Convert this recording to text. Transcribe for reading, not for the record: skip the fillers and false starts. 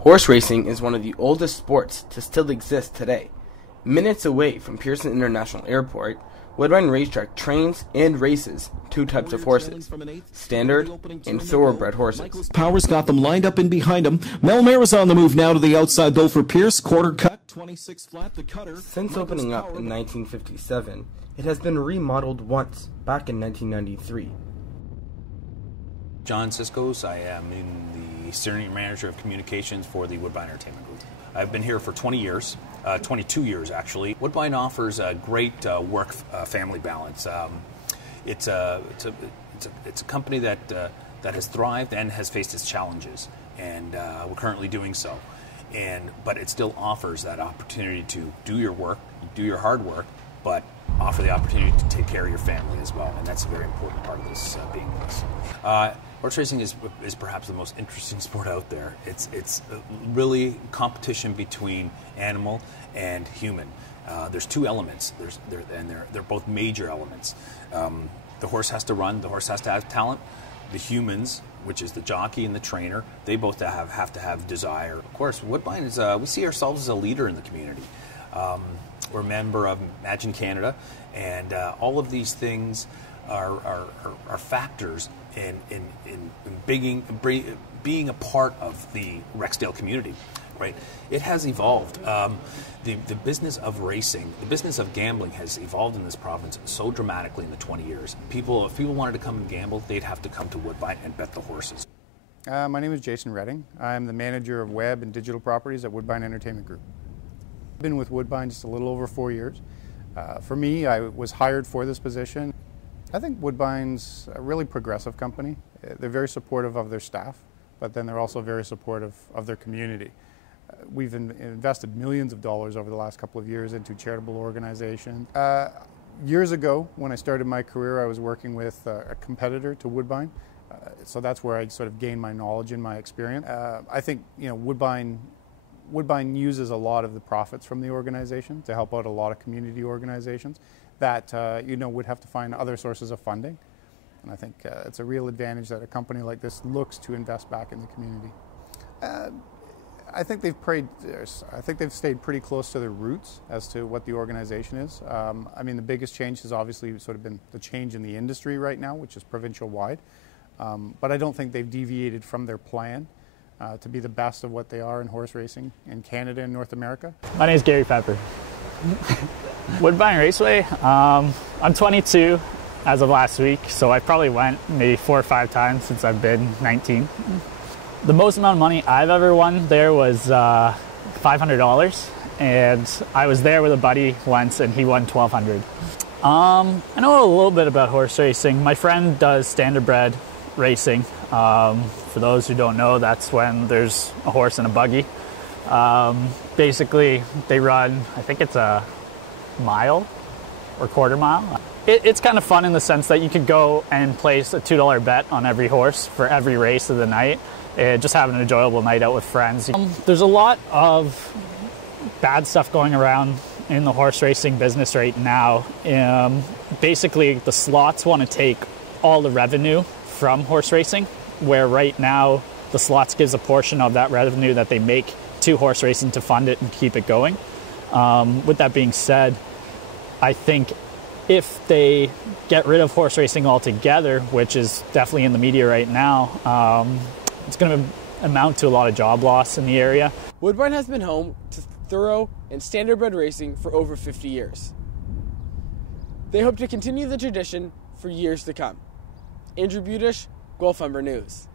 Horse racing is one of the oldest sports to still exist today. Minutes away from Pearson International Airport, Woodbine Racetrack trains and races two types of horses, standard and thoroughbred horses. Powers got them lined up in behind him. Mel Maris on the move now to the outside though for Pierce. Quarter cut, 26 flat, the cutter. Since opening up in 1957, it has been remodeled once, back in 1993. John Siskos. I am the Senior Manager of Communications for the Woodbine Entertainment Group. I've been here for 20 years, 22 years actually. Woodbine offers a great work-family balance. It's a company that has thrived and has faced its challenges, and we're currently doing so. But it still offers that opportunity to do your work, do your hard work, but offer the opportunity to take care of your family as well, and that's a very important part of this being with us. Horse racing is perhaps the most interesting sport out there. It's really competition between animal and human. There's two elements. They're both major elements. The horse has to run. The horse has to have talent. The humans, which is the jockey and the trainer, they both have to have desire. Of course, Woodbine is. We see ourselves as a leader in the community. We're a member of Imagine Canada, and all of these things are factors in being a part of the Rexdale community, right? It has evolved. The business of racing, the business of gambling has evolved in this province so dramatically in the 20 years. If people wanted to come and gamble, they'd have to come to Woodbine and bet the horses. My name is Jason Redding. I'm the manager of web and digital properties at Woodbine Entertainment Group. I've been with Woodbine just a little over 4 years. For me, I was hired for this position. I think Woodbine's a really progressive company. They're very supportive of their staff, but then they're also very supportive of their community. We've invested millions of dollars over the last couple of years into charitable organizations. Years ago, when I started my career, I was working with a competitor to Woodbine, so that's where I sort of gained my knowledge and my experience. I think Woodbine uses a lot of the profits from the organization to help out a lot of community organizations that would have to find other sources of funding. And I think it's a real advantage that a company like this looks to invest back in the community. I think they've stayed pretty close to their roots as to what the organization is. I mean, the biggest change has obviously sort of been the change in the industry right now, which is provincial-wide. But I don't think they've deviated from their plan to be the best of what they are in horse racing in Canada and North America. My name is Gary Pepper. Woodbine Raceway, I'm 22 as of last week, so I probably went maybe 4 or 5 times since I've been 19. The most amount of money I've ever won there was $500, and I was there with a buddy once and he won $1,200. I know a little bit about horse racing. My friend does standardbred racing. For those who don't know, that's when there's a horse and a buggy. Basically, they run, I think it's a mile or quarter mile. It's kind of fun in the sense that you could go and place a $2 bet on every horse for every race of the night. Just have an enjoyable night out with friends. There's a lot of bad stuff going around in the horse racing business right now. Basically, the slots want to take all the revenue from horse racing, where right now the slots gives a portion of that revenue that they make to horse racing to fund it and keep it going. With that being said, I think if they get rid of horse racing altogether, which is definitely in the media right now, it's going to amount to a lot of job loss in the area. Woodbine has been home to thorough and standardbred racing for over 50 years. They hope to continue the tradition for years to come. Andrew Budish, Gulf Umber News.